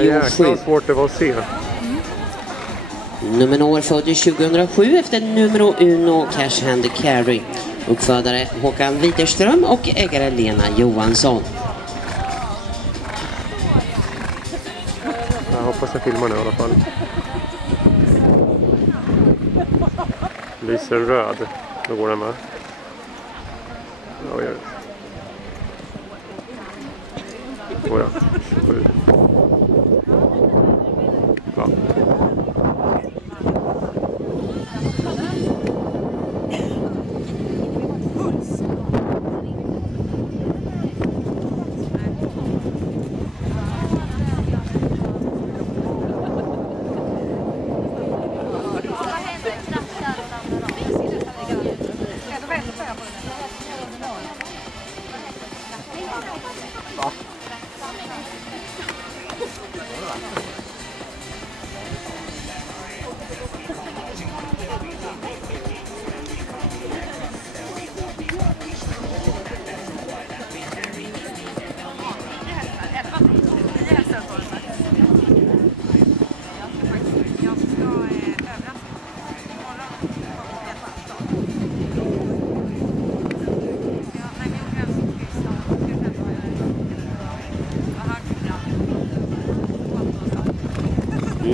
jäkla svårt det var att se. Nummer född 2007 efter numero uno Cash Hand Carry. Uppfödare Håkan Widerström och ägare Lena Johansson. Jag hoppas jag filmar nu i alla fall. Lyser röd. Då går den med. Ja, gör det. Oh ja, 27. Ja.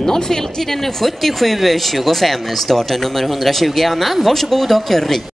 Noll fel, tiden 77.25, starten nummer 120. Anna, varsågod och rid.